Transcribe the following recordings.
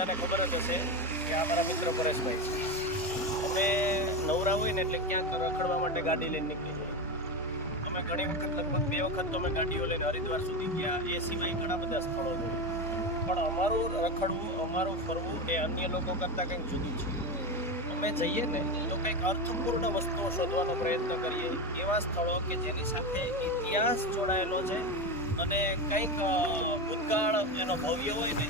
બધાને ખબર જ હશે કે આ મારા મિત્ર પરેશભાઈ અમે નવરા હોય ને એટલે ક્યાંક રખડવા માટે ગાડી લઈને નીકળી જાય અમે ઘણી વખત, લગભગ બે વખત તો અમે ગાડીઓ લઈને હરિદ્વાર સુધી ગયા. એ સિવાય ઘણા બધા સ્થળો જોયું. પણ અમારું રખડવું, અમારું ફરવું એ અન્ય લોકો કરતાં કંઈક જુદું છે. અમે જઈએ ને તો કંઈક અર્થપૂર્ણ વસ્તુઓ શોધવાનો પ્રયત્ન કરીએ. એવા સ્થળો કે જેની સાથે ઇતિહાસ જોડાયેલો છે અને કંઈક ભૂતકાળ એનો ભવ્ય હોય ને,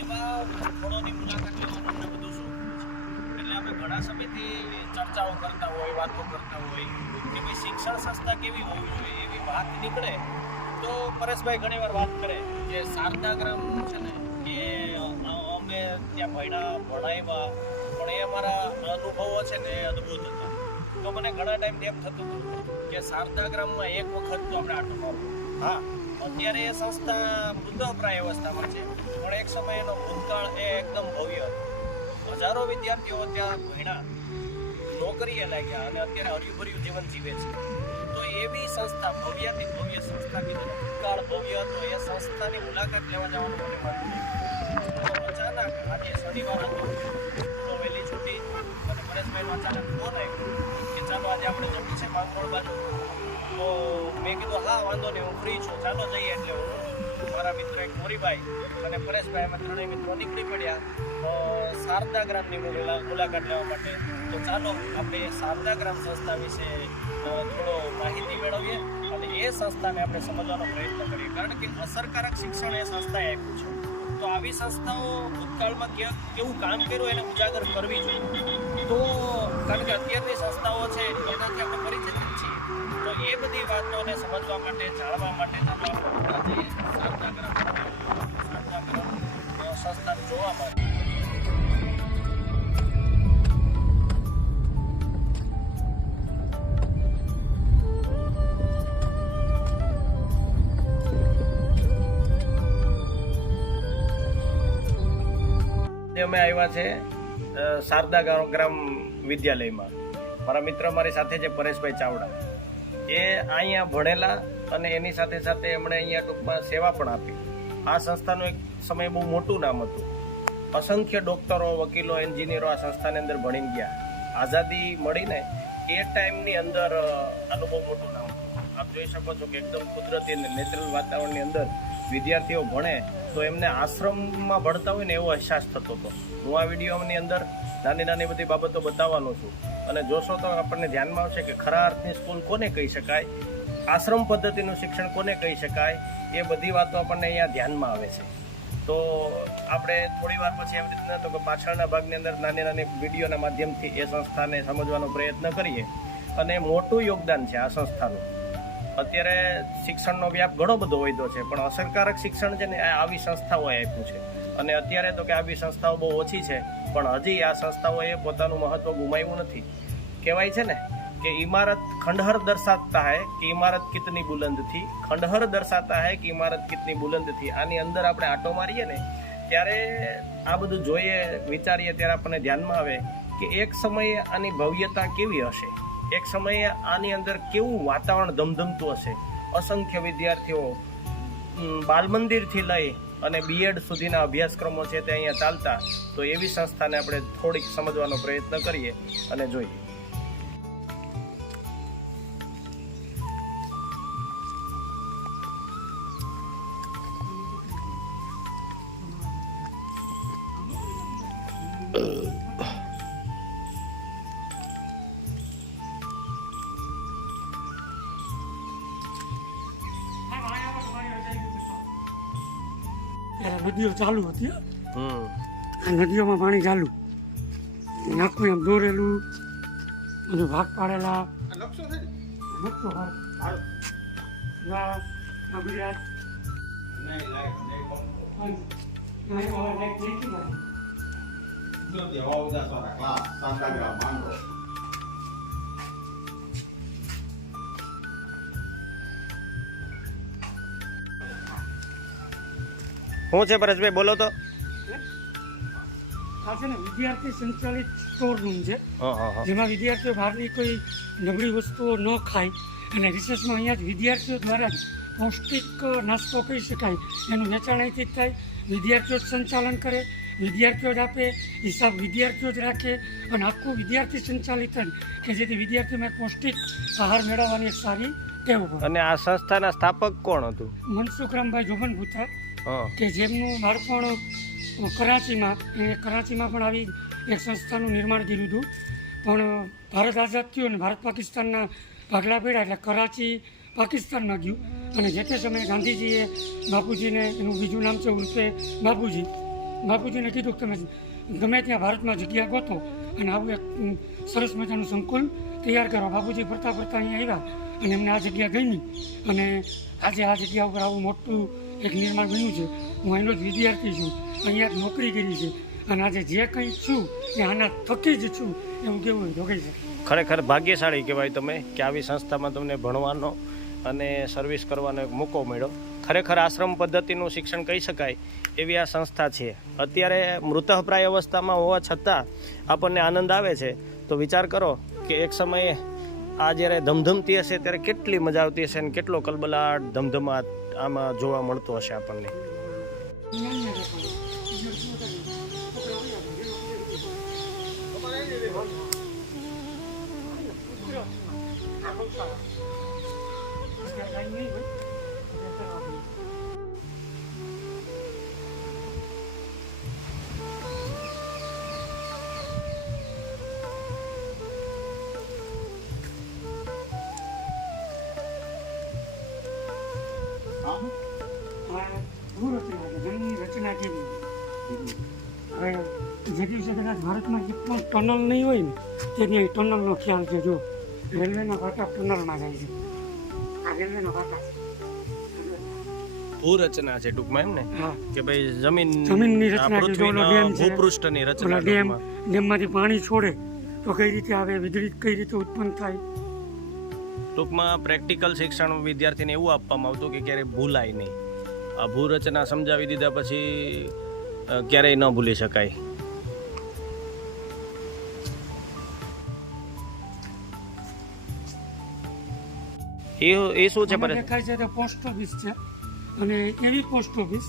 એવા સ્થળોની મુલાકાત લેવાનું અમને બધું શું એટલે અમે ઘણા સમયથી ચર્ચાઓ કરતા હોય, વાતો કરતા હોય, કે ભાઈ શિક્ષણ સંસ્થા કેવી હોવી જોઈએ, એવી વાત નીકળે તો પરેશભાઈ ઘણીવાર વાત કરે કે શારદા ગ્રામ છે ને, એ અમે ત્યાં ભણ્યા, ભણાવ્યા, પણ એ અમારા અનુભવો છે ને એ અદ્ભુત હતા. તો મને ઘણા ટાઈમ એમ થતું હતું કે શારદા ગ્રામમાં એક વખત તો આપણે આટો હા. અત્યારે એ સંસ્થા બુદ્ધપ્રાય અવસ્થામાં છે. પણ એક સમય એનો ભૂતકાળ એ એકદમ ભવ્ય હતો. હજારો વિદ્યાર્થીઓ ત્યાં ભણ્યા નોકરીએ લાગ્યા અને અત્યારે હર્યુભર્યું જીવન જીવે છે. તો એવી સંસ્થા ભવ્યથી ભવ્ય સંસ્થા કીધું ભૂતકાળ ભવ્ય હતો. એ સંસ્થાની મુલાકાત લેવા જવાનું મને મન અચાનક આજે શનિવાર હતો. તો વહેલી છૂટી અને પરેશભાઈનો અચાનક ફોન આવ્યો કે ચાલો આજે આપણે જવું છે માંગરોળ બાજુ. તો મેં કીધું હા વાંધો નહીં હું ફ્રી છું. ચાલો જઈએ એટલે હું મારા મિત્ર એક મોરીભાઈ અને પરેશભાઈ અમે ત્રણેય મિત્રો નીકળી પડ્યા. અ, શારદા ગ્રામની મુલાકાત લેવા માટે. તો ચાલો આપણે એ શારદા ગ્રામ સંસ્થા વિશે થોડો માહિતી મેળવીએ અને એ સંસ્થાને આપણે સમજવાનો પ્રયત્ન કરીએ. કારણ કે અસરકારક શિક્ષણ એ સંસ્થાએ આપ્યું છે. તો આવી સંસ્થાઓ ભૂતકાળમાં કેવું કામ કર્યું એને ઉજાગર કરવી જોઈએ. તો કારણ કે અત્યારની સંસ્થાઓ છે એનાથી આપણે પરિચિત તો એ બધી વાતોને સમજવા માટે, જાણવા માટે જોવા માટે અમે આવ્યા છે શારદા ગ્રામ વિદ્યાલયમાં. મારા મિત્ર મારી સાથે છે પરેશભાઈ ચાવડા. એ અહીંયા ભણેલા અને એની સાથે સાથે એમણે અહીંયા ટૂંકમાં સેવા પણ આપી. આ સંસ્થાનું એક સમય બહુ મોટું નામ હતું. અસંખ્ય ડોક્ટરો, વકીલો, એન્જિનિયરો આ સંસ્થાની અંદર ભણીને ગયા. આઝાદી મળીને એ ટાઈમની અંદર આનું બહુ મોટું નામ હતું. આપ જોઈ શકો છો કે એકદમ કુદરતી અને નેચરલ વાતાવરણની અંદર વિદ્યાર્થીઓ ભણે, તો એમને આશ્રમમાં ભણતા હોય ને એવો અહેસાસ થતો હતો. હું આ વિડીયોની અંદર નાની નાની બધી બાબતો બતાવવાનો છું. અને જોશો તો આપણને ધ્યાનમાં આવશે કે ખરા અર્થની સ્કૂલ કોને કહી શકાય? આશ્રમ પદ્ધતિનું શિક્ષણ કોને કહી શકાય? એ બધી વાતો આપણને અહીંયા ધ્યાનમાં આવે છે. તો આપણે થોડી વાર પછી એવી રીતના તો કે પાછળના ભાગની અંદર નાની નાની વિડીયોના માધ્યમથી એ સંસ્થાને સમજવાનો પ્રયત્ન કરીએ. અને મોટું યોગદાન છે આ સંસ્થાનું. અત્યારે શિક્ષણનો વ્યાપ ઘણો બધો વધ્યો છે, પણ અસરકારક શિક્ષણ છે ને આવી સંસ્થાઓએ આપ્યું છે. અને અત્યારે તો કે આવી સંસ્થાઓ બહુ ઓછી છે. પણ હજી આ સંસ્થાઓએ પોતાનું મહત્વ ગુમાવ્યું નથી. કહેવાય છે ને કે ઇમારત ખંડહર દર્શાતા હૈ કે ઇમારત કિતની બુલંદથી ખંડહર દર્શાતા હૈ કે ઇમારત કિતની બુલંદથી આની અંદર આપણે આટો મારીએ ને, ત્યારે આ બધું જોઈએ, વિચારીએ, ત્યારે આપણને ધ્યાનમાં આવે કે એક સમયે આની ભવ્યતા કેવી હશે? એક સમયે આની અંદર કેવું વાતાવરણ ધમધમતું હશે? અસંખ્ય વિદ્યાર્થીઓ બાલમંદિરથી લઈ અને બીએડ સુધીના અભ્યાસક્રમો છે તે અહીંયા ચાલતા, તો એવી સંસ્થાને આપણે થોડીક સમજવાનો પ્રયત્ન કરીએ અને જોઈએ. ત્યારે નદીઓ ચાલુ હતી. આ નદીઓમાં પાણી ચાલુ. નાખું એમ દોરેલું અને ભાગ પાડેલા. નકશો ગુજરાત. અને શું છે પરેશભાઈ બોલો તો. આ છે ને વિદ્યાર્થી સંચાલિત સ્ટોર રૂમ છે. જેમાં વિદ્યાર્થીઓ બહારની કોઈ નબળી વસ્તુઓ ન ખાય અને વિશેષમાં અહીંયા જ વિદ્યાર્થીઓ દ્વારા પૌષ્ટિક નાસ્તો કહી શકાય. એનું વેચાણ અહીંથી થાય. વિદ્યાર્થીઓ જ સંચાલન કરે વિદ્યાર્થીઓ જ આપે હિસાબ વિદ્યાર્થીઓ જ રાખે અને આખું વિદ્યાર્થી સંચાલિત કે જેથી વિદ્યાર્થીઓમાં પૌષ્ટિક આહાર મેળવવાની એક સારી ટેવ અને આ સંસ્થાના સ્થાપક કોણ હતું? મનસુખરામભાઈ જોગન ભૂતા કે જેમનું બાળપણ કરાચીમાં, એ કરાચીમાં પણ આવી એક સંસ્થાનું નિર્માણ કર્યું હતું. પણ ભારત આઝાદ થયું અને ભારત પાકિસ્તાનના ભાગલા પડ્યા એટલે કરાચી પાકિસ્તાનમાં ગયું. અને જે તે સમયે ગાંધીજીએ બાપુજીને, એનું બીજું નામ છે ઉર્ફે બાપુજી. બાપુજીને કીધું કે તમે ગમે ત્યાં ભારતમાં જગ્યા ગોતો અને આવું એક સરસ મજાનું સંકુલ તૈયાર કરો. બાપુજી ફરતા ફરતા અહીંયા આવ્યા અને એમને આ જગ્યા ગમી. અને આજે આ જગ્યા ઉપર આવું મોટું એક નિર્માણ બન્યું છે. હું એનો જ વિદ્યાર્થી છું. અહીંયા નોકરી કરી છે. અને આજે જે કંઈ છું, એ આના થકી જ છું એવું કેવું તો કહી ખરેખર ભાગ્યશાળી કહેવાય તમે કે આવી સંસ્થામાં તમને ભણવાનો અને સર્વિસ કરવાનો એક મોકો મળ્યો. ખરેખર આશ્રમ પદ્ધતિનું શિક્ષણ કહી શકાય એવી આ સંસ્થા છે. અત્યારે મૃતઃપ્રાય અવસ્થામાં હોવા છતાં આપણને આનંદ આવે છે. તો વિચાર કરો કે એક સમયે આ જ્યારે ધમધમતી હશે, ત્યારે કેટલી મજા આવતી હશે અને કેટલો કલબલાટ ધમધમાટ આમાં જોવા મળતો હશે આપણને. આ જે દિવસે કદાચ ભારતમાં એક પણ ટનલ નહીં હોય ને તેની ટનલનો ખ્યાલ છે જો રેલવેના પાટા ટનલમાં જાય છે. આ રેલવેના પાટા ભૂરચના છે ટૂંકમાં એમ ને? કે ભાઈ જમીન જમીનની રચના છે, ડેમ છે. ભૂપૃષ્ઠની રચના ડેમ ડેમમાંથી પાણી છોડે તો કઈ રીતે આવે વીજળી કઈ રીતે ઉત્પન્ન થાય? ટૂંકમાં પ્રેક્ટિકલ શિક્ષણ વિદ્યાર્થીને એવું આપવામાં આવતું કે ક્યારેય ભૂલાય નહીં. આ ભૂરચના સમજાવી દીધા પછી ક્યારેય ન ભૂલી શકાય. એ એ શું છે પરેશ? દેખાય છે તે પોસ્ટ ઓફિસ છે. અને એવી પોસ્ટ ઓફિસ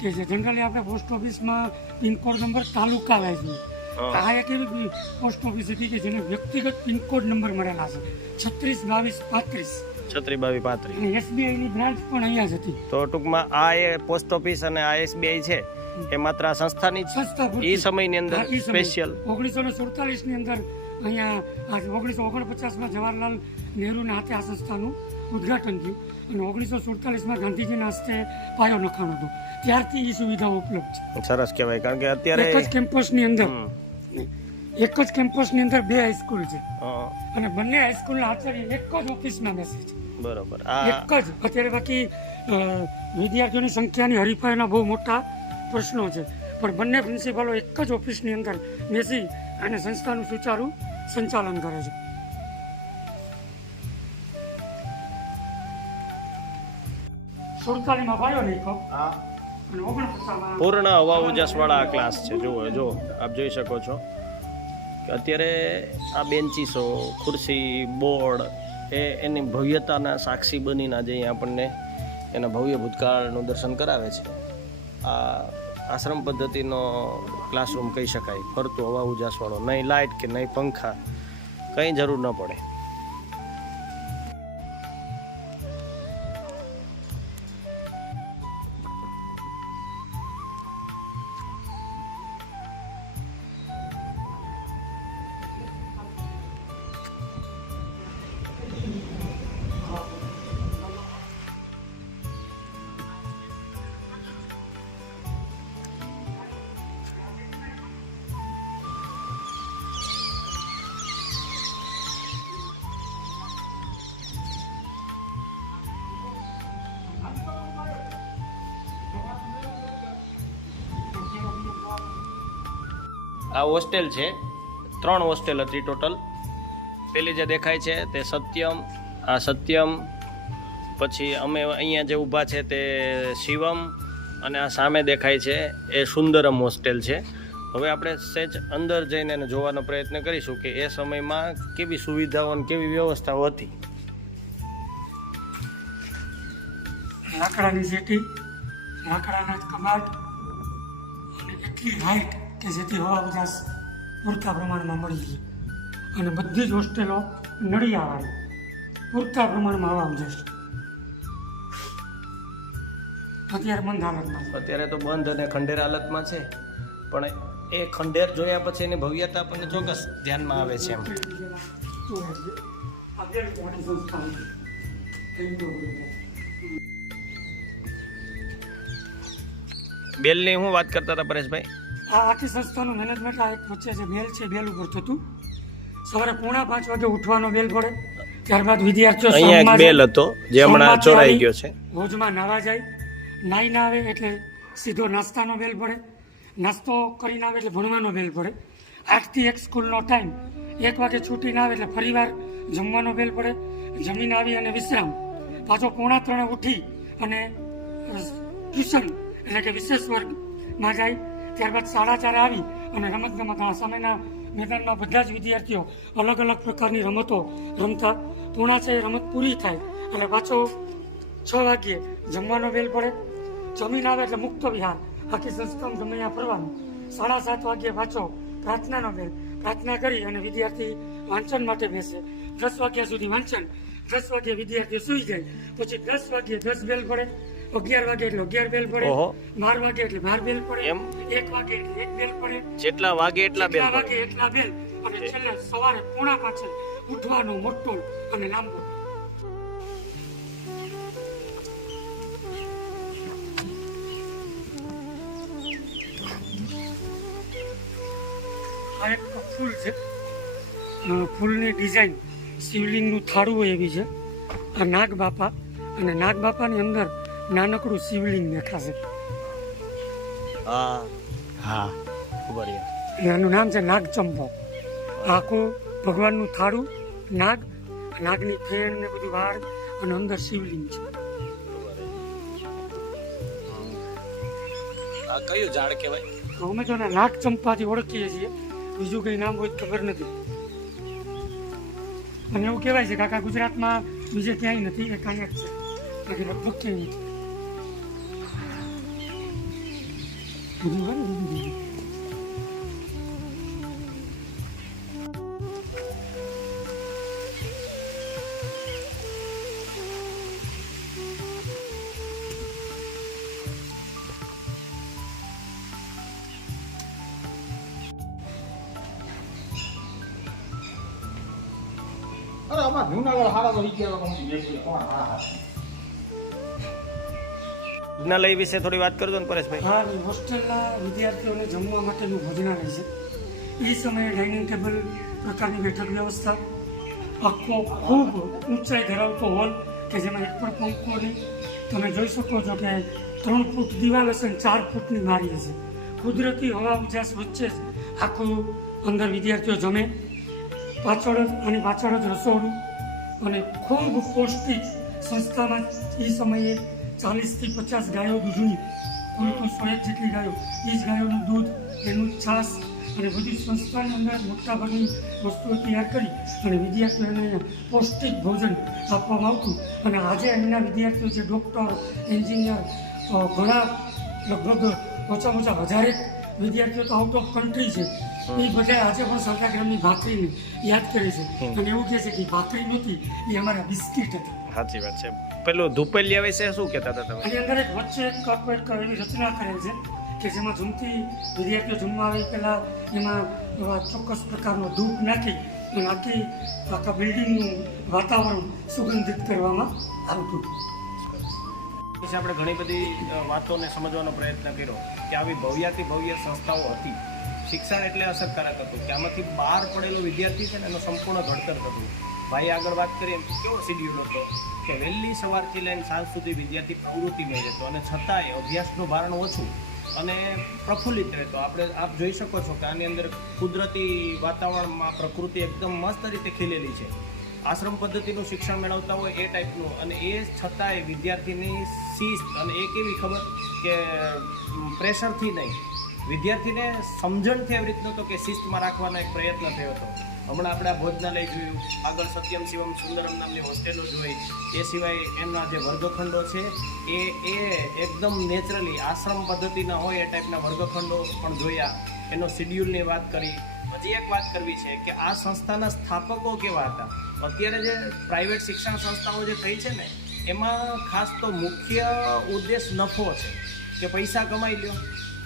કે જે જનરલી આપણે પોસ્ટ ઓફિસમાં પિનકોડ નંબર તાલુકા વાઇઝ છે. આ એક એવી પોસ્ટ ઓફિસ હતી કે જેને વ્યક્તિગત પિનકોડ નંબર મળેલા છે. છત્રીસ બાવીસ પાંત્રીસ. છત્રીસ બાવીસ પાંત્રી અને એસબીઆઈની બ્રાન્ચ પણ અહીંયા જ હતી. તો ટૂંકમાં આ એ પોસ્ટ ઓફિસ અને આ એસબીઆઈ છે એ માત્ર આ સંસ્થાની સંસ્થા એ સમયની અંદર સ્પેશિયલ ઓગણીસો ને સુડતાલીસની અંદર અહીંયા ઓગણીસો ઓગણપચાસમાં જવાહરલાલ નહેરુના હાથે આ સંસ્થાનું ઉદ્ઘાટન થયું. અને ઓગણીસો સુડતાલીસમાં ગાંધીજીના હસ્તે પાયો નખાણો હતો. ત્યારથી એ સુવિધાઓ ઉપલબ્ધ છે. સરસ કહેવાય કારણ કે અત્યારે એક જ કેમ્પસની અંદર. એક જ કેમ્પસની અંદર બે હાઈસ્કૂલ છે. અને બંને હાઈસ્કૂલના આચાર્ય એક જ ઓફિસમાં બેસે છે. બરોબર. એક જ. અત્યારે બાકી વિદ્યાર્થીઓની સંખ્યાની હરીફાઈના બહુ મોટા પ્રશ્નો છે. પણ બંને પ્રિન્સિપાલો એક જ ઓફિસની અંદર બેસી અને સંસ્થાનું સુચારું સંચાલન કરે છે. સુડતાલીમાં પાયો ને અને ઓગણપચાસમાં પૂર્ણ હવા ઉજાસવાળા આ ક્લાસ છે. જુઓ જો આપ જોઈ શકો છો કે અત્યારે આ બેન્ચીસો ખુરશી બોર્ડ એ એની ભવ્યતાના સાક્ષી બનીને આજે અહીંયા આપણને એના ભવ્ય ભૂતકાળનું દર્શન કરાવે છે. આ આશ્રમ પદ્ધતિનો ક્લાસરૂમ કહી શકાય. ફરતું હવા ઉજાસવાળો નહીં લાઇટ કે નહીં પંખા કંઈ જરૂર ન પડે. આ હોસ્ટેલ છે. ત્રણ હોસ્ટેલ હતી ટોટલ. પેલી જે દેખાય છે તે સત્યમ, આ સત્યમ, પછી અમે અહીંયા જે ઊભા છે તે શિવમ, અને આ સામે દેખાય છે એ સુંદરમ હોસ્ટેલ છે. હવે આપણે સહેજ અંદર જઈને એને જોવાનો પ્રયત્ન કરીશું કે એ સમયમાં કેવી સુવિધાઓ અને કેવી વ્યવસ્થાઓ હતી. લાકડાની જેટી, લાકડાના કબાટ, અને એટલી હાઈટ કે જેથી હવા ઉદાસ પૂરતા પ્રમાણમાં મળી રહે. અને બધી જ હોસ્ટેલો નળિયાવાળી પૂરતા પ્રમાણમાં હવા ઉદાસ અત્યારે બંધ હાલતમાં અત્યારે તો બંધ અને ખંડેર હાલતમાં છે. પણ એ ખંડેર જોયા પછી એની ભવ્યતા આપણને ચોક્કસ ધ્યાનમાં આવે છે એમ. બેલની હું વાત કરતા હતા પરેશભાઈ? આ આખી સંસ્થાનું મેનેજમેન્ટ આ એક વચ્ચે જે બેલ છે બેલ ઉપર થતું. સવારે પોણા પાંચ વાગે ઉઠવાનો બેલ પડે. ત્યારબાદ વિદ્યાર્થીઓ અહીંયા એક બેલ હતો જે હમણાં ચોરાઈ ગયો છે. ભોજમાં નાવા જાય. નાઈ ના આવે એટલે સીધો નાસ્તાનો બેલ પડે. નાસ્તો કરીને આવે એટલે ભણવાનો બેલ પડે. આઠથી એક સ્કૂલનો ટાઈમ એક વાગે છૂટીને આવે એટલે ફરીવાર જમવાનો બેલ પડે. જમીન આવી અને વિશ્રામ. પાછો પોણા ત્રણે ઉઠી અને ટ્યુશન એટલે કે વિશેષ વર્ગમાં જાય. ત્યારબાદ સાડા ચારે આવી અને રમત ગમત આ સમયના મેદાનમાં બધા જ વિદ્યાર્થીઓ અલગ અલગ પ્રકારની રમતો રમતા પૂર્ણા છે રમત પૂરી થાય એટલે પાછો છ વાગ્યે જમવાનો બેલ પડે. જમીન આવે એટલે મુક્ત વિહાર. આખી સંસ્થામાં ગમે ત્યાં ફરવાનું. સાડા સાત વાગ્યે પાછો પ્રાર્થનાનો બેલ પ્રાર્થના કરી અને વિદ્યાર્થી વાંચન માટે બેસે. દસ વાગ્યા સુધી વાંચન. દસ વાગ્યે વિદ્યાર્થીઓ સૂઈ જાય. પછી દસ વાગ્યે દસ બેલ પડે. અગિયાર વાગે એટલે અગિયાર બેલ પડે ઓહો. બાર વાગે એટલે બાર બેલ પડે એમ? એક વાગે એટલે એક બેલ પડે જેટલા વાગે એટલા બેલ વાગે એટલા બેલ. અને છેલ્લે સવારે પોણા પાછળ ઉઠવાનો મોટો અને લાંબો. આ એક ફૂલ છે. ફૂલની ડિઝાઇન શિવલિંગનું થાળું હોય એવી છે. આ નાગ બાપા અને નાગ બાપાની અંદર નાનકડું શિવલિંગ દેખાશે. હા. હા. ખબર એનું નામ છે નાગચંપો. આખું ભગવાનનું થાળું નાગ નાગની ફેણ ને બધું વાળ અને અંદર શિવલિંગ છે. આ કયું ઝાડ કહેવાય? અમે જો નાગચંપાથી ઓળખીએ છીએ. બીજું કંઈ નામ હોય ખબર નથી. અને એવું કહેવાય છે કે આખા ગુજરાતમાં બીજે ક્યાંય નથી એ કાંઈ જ છે. બાકી લગભગ ક્યાંય નથી. અરે આમાં જુનાગઢ હારા તો ઈ કહેવા કોણ બેસી કોણ હારા ભોજનાલય વિશે થોડી વાત કરજો ને પરેશભાઈ. હા હોસ્ટેલના વિદ્યાર્થીઓને જમવા માટેનું ભોજનાલય છે. એ સમયે ડાઇનિંગ ટેબલ પ્રકારની બેઠક વ્યવસ્થા આખો ખૂબ ઊંચાઈ ધરાવતો હોલ કે જેમાં એક પણ પંખો નહીં. તમે જોઈ શકો છો કે ત્રણ ફૂટ દિવાલ હશે અને ચાર ફૂટની મારી હશે. કુદરતી હવા ઉજાસ વચ્ચે જ આખું અંદર વિદ્યાર્થીઓ જમે. પાછળ જ આની પાછળ જ રસોડું અને ખૂબ પૌષ્ટિક સંસ્થામાં એ સમયે ચાલીસથી પચાસ ગાયો દૂધની. કોઈ કોઈ સો એક જેટલી ગાયો એ જ ગાયોનું દૂધ એનું છાસ છાશ અને બધી સંસ્થાની અંદર મોટાભાગની વસ્તુઓ તૈયાર કરી અને વિદ્યાર્થીઓને પૌષ્ટિક ભોજન આપવામાં આવતું. અને આજે એમના વિદ્યાર્થીઓ જે ડૉક્ટર એન્જિનિયર ઘણા લગભગ ઓછામાં ઓછા હજારેક વિદ્યાર્થીઓ તો આઉટ ઓફ કન્ટ્રી છે. એ બધા આજે પણ સરકાર ગ્રામની ભાખરીને યાદ કરે છે. અને એવું કહે છે કે ભાખરી નહોતી એ અમારા બિસ્કિટ હતા. સાચી વાત છે. પેલું ધૂપેલિયા વિશે શું કહેતા હતા તમે? આની અંદર એક વચ્ચે એક એક એવી રચના કરેલ છે કે જેમાં ઝૂમતી વિદ્યાર્થીઓ જમવા આવે પહેલાં એમાં એવા ચોક્કસ પ્રકારનો ધૂપ નાખી અને આખી આખા બિલ્ડિંગનું વાતાવરણ સુગંધિત કરવામાં આવતું. વિશે આપણે ઘણી બધી વાતોને સમજવાનો પ્રયત્ન કર્યો કે આવી ભવ્યાથી ભવ્ય સંસ્થાઓ હતી. શિક્ષણ એટલે અસરકારક હતું કે આમાંથી બહાર પડેલો વિદ્યાર્થી છે ને એનું સંપૂર્ણ ઘડતર થતું. ભાઈ આગળ વાત કરીએ કેવો શિડ્યુલ હતો? કે વહેલી સવારથી લઈને સાંજ સુધી વિદ્યાર્થી પ્રવૃત્તિમાં રહેતો અને છતાંય અભ્યાસનું ભારણ ઓછું અને પ્રફુલ્લિત રહેતો. આપણે આપ જોઈ શકો છો કે આની અંદર કુદરતી વાતાવરણમાં પ્રકૃતિ એકદમ મસ્ત રીતે ખીલેલી છે. આશ્રમ પદ્ધતિનું શિક્ષણ મેળવતા હોય એ ટાઈપનું અને એ છતાંય વિદ્યાર્થીની શિસ્ત અને એક એવી ખબર કે પ્રેશરથી નહીં. વિદ્યાર્થીને સમજણથી એવી રીતનો હતો કે શિસ્તમાં રાખવાનો એક પ્રયત્ન થયો હતો. હમણાં આપણે ભોજનાલય જોયું, આગળ સત્યમ શિવમ સુંદરમ નામની હોસ્ટેલો જોઈ. એ સિવાય એમના જે વર્ગખંડો છે, એ એ એકદમ નેચરલી આશ્રમ પદ્ધતિના હોય એ ટાઈપના વર્ગખંડો પણ જોયા. એનો શિડ્યુલની વાત કરી. હજી એક વાત કરવી છે કે આ સંસ્થાના સ્થાપકો કેવા હતા? અત્યારે જે પ્રાઇવેટ શિક્ષણ સંસ્થાઓ જે થઈ છે ને, એમાં ખાસ તો મુખ્ય ઉદ્દેશ નફો છે. કે પૈસા કમાઈ લ્યો.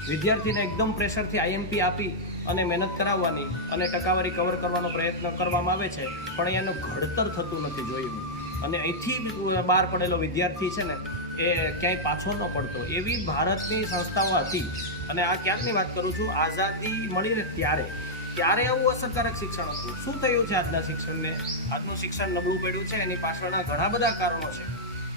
વિદ્યાર્થીને એકદમ પ્રેશરથી આઈએમપી આપી અને મહેનત કરાવવાની અને ટકાવારી કવર કરવાનો પ્રયત્ન કરવામાં આવે છે, પણ અહીંયાનું ઘડતર થતું નથી જોયું. અને અહીંથી બહાર પડેલો વિદ્યાર્થી છે ને, એ ક્યાંય પાછો ન પડતો. એવી ભારતની સંસ્થાઓ હતી. અને આ ક્યારની વાત કરું છું? આઝાદી મળી ને ત્યારે. ત્યારે આવું અસરકારક શિક્ષણ હતું. શું થયું છે આજના શિક્ષણને? આજનું શિક્ષણ નબળું પડ્યું છે, એની પાછળના ઘણા બધા કારણો છે.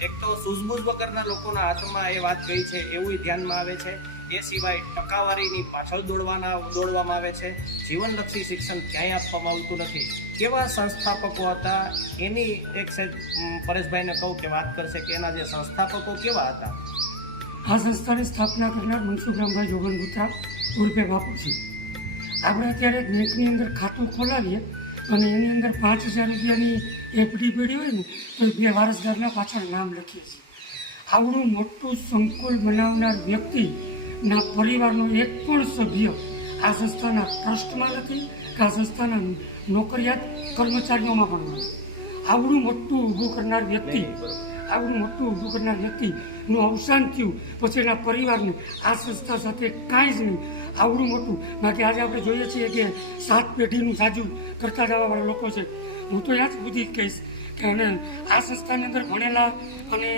એક તો સૂઝબૂઝ વગરના લોકોના હાથમાં એ વાત કહી છે, એવું ધ્યાનમાં આવે છે. એ સિવાય ટકાવારીની પાછળ દોડવાના, દોડવામાં આવે છે. જીવનલક્ષી શિક્ષણ ક્યાંય આપવામાં આવતું નથી. કેવા સંસ્થાપકો હતા? એની એક પરેશભાઈને કહું કે વાત કરશે કે એના જે સંસ્થાપકો કેવા હતા? આ સંસ્થાની સ્થાપના કરનાર જોગન જોગનપુત્રા ઉર્ફે બાપુજી. આપણે અત્યારે બેંકની અંદર ખાતું ખોલાવીએ અને એની અંદર પાંચ હજાર રૂપિયાની એફડી પડી હોય ને, તો બે વારસદારના પાછળ નામ લખીએ છીએ. આવડું મોટું સંકુલ બનાવનાર વ્યક્તિના પરિવારનો એક પણ સભ્ય આ સંસ્થાના ટ્રસ્ટમાં નથી કે આ સંસ્થાના નોકરિયાત કર્મચારીઓમાં પણ નથી આવડું મોટું ઊભું કરનાર વ્યક્તિ આવડું મોટું ઊભું કરનાર વ્યક્તિનું અવસાન થયું પછી એના પરિવારને આ સંસ્થા સાથે કાંઈ જ નહીં. આવડું મોટું. બાકી આજે આપણે જોઈએ છીએ કે સાત પેઢીનું સાજુ કરતા જવાવાળા લોકો છે. હું તો યાદ બુદ્ધિ જ કહીશ અને આ સંસ્થાની અંદર ભણેલા અને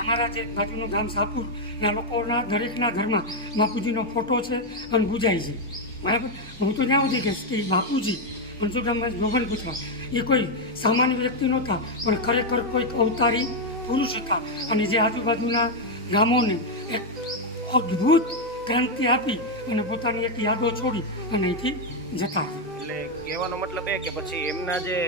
અમારા જે બાજુનું ગામ સાપુર, ના લોકોના દરેકના ઘરમાં બાપુજીનો ફોટો છે અને પૂજાય છે. બરાબર? હું તો ત્યાં સુધી કહીશ કે બાપુજી મનસુખરામભાઈ જોગન પુત્ર એ કોઈ સામાન્ય વ્યક્તિ નહોતા, પણ ખરેખર કોઈક અવતારી પુરુષ હતા અને જે આજુબાજુના ગામોને એક અદ્ભુત ક્રાંતિ આપી અને પોતાની એક યાદો છોડી અને અહીંથી જતા. એટલે કહેવાનો મતલબ એ કે પછી એમના જે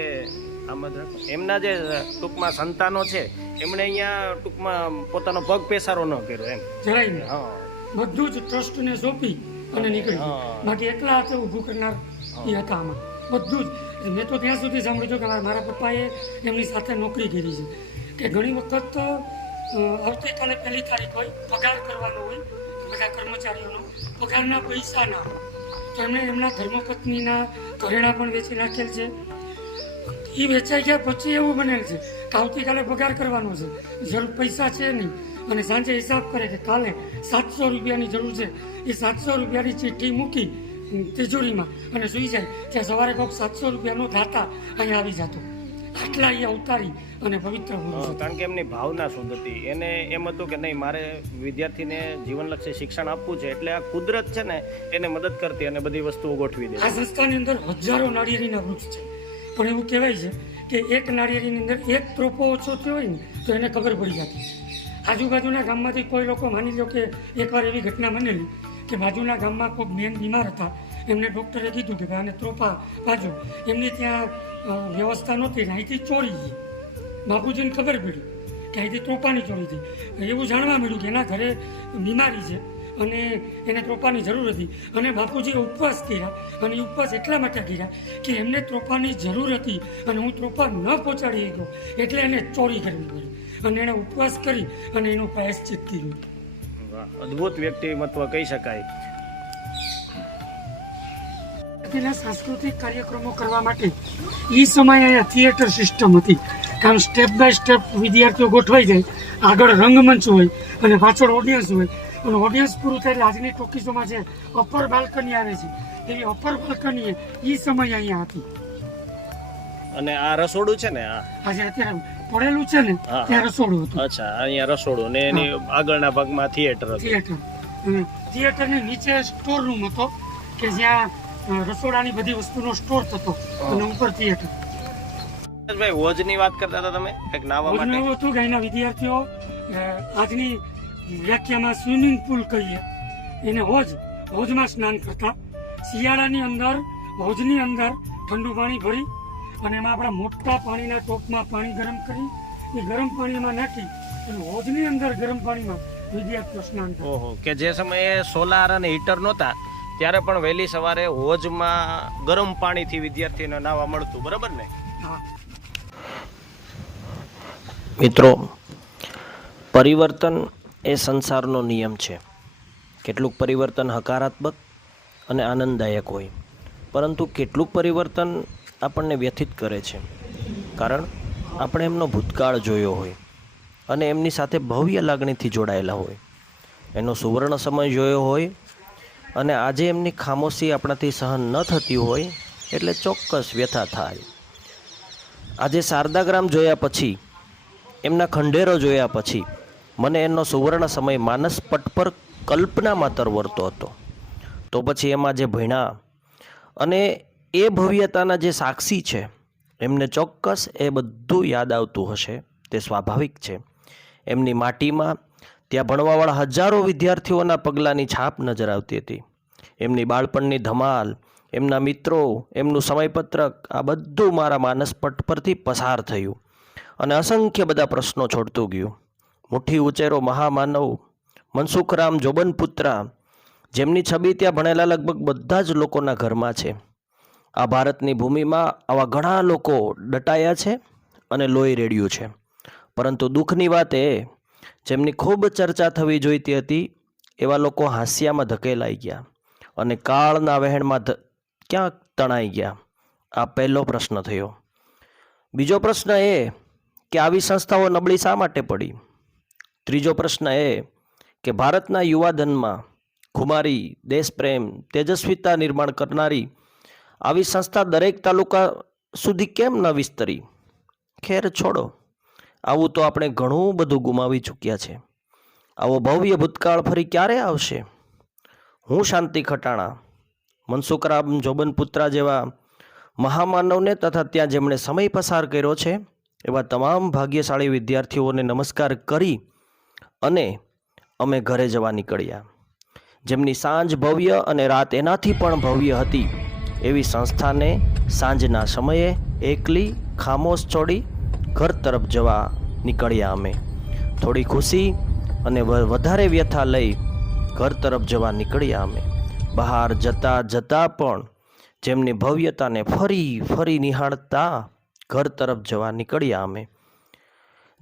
આમાં એમના જે ટૂંકમાં સંતાનો છે એમણે અહીંયા ટૂંકમાં પોતાનો પગ પેસારો ન કર્યો એમ. જરાય નહીં. હા. બધું જ ટ્રસ્ટને સોંપી અને નીકળી બાકી એકલા હાથે ઊભું કરનાર એ હતા આમાં. બધું જ. મેં તો ત્યાં સુધી સાંભળ્યું કે મારા પપ્પાએ એમની સાથે નોકરી કરી છે. કે ઘણી વખત આવતીકાલે પહેલી તારીખ હોય પગાર કરવાનો હોય બધા કર્મચારીઓનો પગારના પૈસા ના તો એમણે એમના ધર્મપત્નીના ઘરેણા પણ વેચી નાખેલ છે. એ વેચાઈ ગયા પછી એવું બનેલ છે. કે આવતીકાલે પગાર કરવાનો છે. જરૂર પૈસા છે નહીં. અને સાંજે હિસાબ કરે કે કાલે સાતસો રૂપિયાની જરૂર છે. એ સાતસો રૂપિયાની ચિઠ્ઠી મૂકી તિજોરીમાં અને સૂઈ જાય ત્યાં સવારે કોઈક સાતસો રૂપિયાનો ખાતા અહીંયા આવી જતો. આટલા એ અવતારી અને પવિત્ર. કારણ કે એમની ભાવના શુદ્ધ હતી? એને એમ હતું કે નહીં મારે વિદ્યાર્થીને જીવનલક્ષી શિક્ષણ આપવું છે એટલે આ કુદરત છે ને એને મદદ કરતી અને બધી વસ્તુઓ ગોઠવી દે. આ સંસ્થાની અંદર હજારો નાળિયેરીના વૃક્ષ છે. પણ એવું કહેવાય છે કે એક નાળિયેરીની અંદર એક ત્રોપો ઓછો થયો હોય ને, તો એને ખબર પડી જતી. આજુબાજુના ગામમાંથી કોઈ લોકો માની લો કે એકવાર એવી ઘટના બનેલી કે બાજુના ગામમાં કોઈ બેન બીમાર હતા. એમને ડૉક્ટરે કીધું કે ભાઈ આને ત્રોપા બાજુ. એમની ત્યાં વ્યવસ્થા નહોતી અહીંથી ચોરી ગઈ. બાપુજીને ખબર પડી કે અહીંથી ત્રોપાની ચોરી થઈ. એવું જાણવા મળ્યું કે એના ઘરે બીમારી છે. અને એને ત્રોપાની જરૂર હતી. અને બાપુજીએ ઉપવાસ કર્યા અને ઉપવાસ એટલા માટે કર્યા કે એમને ત્રોપાની જરૂર હતી અને હું ત્રોપા ન પહોંચાડી ગયો એટલે એને ચોરી કરવી પડી. અને એણે ઉપવાસ કરી અને એનું પ્રાયશ્ચિત કર્યું. અદ્ભુત વ્યક્તિમત્વ કહી શકાય. પેલા સાંસ્કૃતિક કાર્યક્રમો કરવા માટે એ સમયે અહીંયા થિયેટર સિસ્ટમ હતી. કારણ સ્ટેપ બાય સ્ટેપ વિદ્યાર્થીઓ ગોઠવાઈ જાય. આગળ રંગમંચ હોય અને પાછળ ઓડિયન્સ હોય. ઓડિયન્સ પૂરું થયેલ આજની ટોકીસોમાં જે અપર બાલ્કની આવે છે એવી અપર બાલ્કની એ સમય અહીંયા હતી. અને આ રસોડું છે ને આ? આજે અત્યારે પડેલું છે ને. ત્યાં રસોડું હતું. અચ્છા અહીંયા રસોડું ને એની આગળના ભાગમાં થિયેટર હતું. થિયેટર થિયેટરની નીચે સ્ટોર રૂમ હતો કે જ્યાં રસોડાની બધી વસ્તુનો સ્ટોર થતો અને ઉપર થિયેટર ભાઈ હોજની વાત કરતા હતા તમે? કંઈક નાવા માટે? હતું કે અહીંના વિદ્યાર્થીઓ આજની વ્યાખ્યામાં સ્વિમિંગ પુલ કહીએ. એને હોજ હોજમાં સ્નાન કરતા. શિયાળાની અંદર હોજની અંદર ઠંડુ પાણી ભરી અને એમાં આપણા મોટા પાણીના ટોપમાં પાણી ગરમ કરી એ ગરમ પાણીમાં નાખી અને હોજની અંદર ગરમ પાણીમાં વિદ્યાર્થીઓ સ્નાન કરતા ઓહો કે જે સમયે સોલાર અને હીટર નહોતા ત્યારે પણ વહેલી સવારે હોજમાં ગરમ પાણીથી વિદ્યાર્થીઓને નાહવા મળતું બરાબર ને? હા. મિત્રો પરિવર્તન એ સંસારનો નિયમ છે. કેટલુંક પરિવર્તન હકારાત્મક અને આનંદદાયક હોય. પરંતુ કેટલુંક પરિવર્તન આપણને વ્યથિત કરે છે. કારણ આપણે એમનો ભૂતકાળ જોયો હોય અને એમની સાથે ભવ્ય લાગણીથી જોડાયેલા હોય. એનો સુવર્ણ સમય જોયો હોય અને આજે એમની ખામોશી આપણાથી સહન ન થતી હોય એટલે ચોક્કસ વ્યથા થાય. આજે શારદાગ્રામ જોયા પછી, એમના ખંડેરો જોયા પછી મને એનો સુવર્ણ સમય માનસ પટ પર કલ્પનામાં તરવરતો હતો. તો પછી એમાં જે ભણ્યા અને એ ભવ્યતાના જે સાક્ષી છે, એમને ચોક્કસ એ બધું યાદ આવતું હશે, તે સ્વાભાવિક છે. એમની માટીમાં ત્યાં ભણવાવાળા હજારો વિદ્યાર્થીઓના પગલાંની છાપ નજર આવતી હતી. એમની બાળપણની ધમાલ, એમના મિત્રો, એમનું સમયપત્રક, આ બધું મારા માનસપટ પરથી પસાર થયું અને અસંખ્ય બધા પ્રશ્નો છોડતું ગયું. મુઠ્ઠી ઉચેરો મહામાનવ, મનસુખરામ જોબનપુત્રા, જેમની છબી ત્યાં ભણેલા લગભગ બધા જ લોકોના ઘરમાં છે. આ ભારતની ભૂમિમાં આવા ઘણા લોકો ડટાયા છે અને લોહી રેડ્યું છે. પરંતુ દુઃખની વાત એ, જેમની ખૂબ ચર્ચા થવી જોઈતી હતી, એવા લોકો હાસ્યામાં ધકેલાઈ ગયા અને કાળના વહેણમાં ધ- ક્યાં તણાઈ ગયા. આ પહેલો પ્રશ્ન થયો. બીજો પ્રશ્ન એ કે આવી સંસ્થાઓ નબળી શા માટે પડી? ત્રીજો પ્રશ્ન એ કે ભારતના યુવાધનમાં ખુમારી, દેશપ્રેમ, તેજસ્વીતા નિર્માણ કરનારી આવી સંસ્થા દરેક તાલુકા સુધી કેમ ન વિસ્તરી? ખેર છોડો. આવું તો આપણે ઘણું બધું ગુમાવી ચૂક્યા છે. આવો ભવ્ય ભૂતકાળ ફરી ક્યારે આવશે? હું શાંતિ ખટાણા મનસુખરામ જોબનપુત્રા જેવા મહામાનવને તથા ત્યાં જેમણે સમય પસાર કર્યો છે, એવા તમામ ભાગ્યશાળી વિદ્યાર્થીઓને નમસ્કાર કરી અને અમે ઘરે જવા નીકળ્યા. જેમની સાંજ ભવ્ય અને રાત એનાથી પણ ભવ્ય હતી, એવી સંસ્થાને સાંજના સમયે એકલી ખામોશ છોડી ઘર તરફ જવા નીકળ્યા અમે. થોડી ખુશી અને વધારે વ્યથા લઈ ઘર તરફ જવા નીકળ્યા અમે. બહાર જતા જતા પણ જેમની ભવ્યતાને ફરી ફરી નિહાળતા ઘર તરફ જવા નીકળ્યા અમે.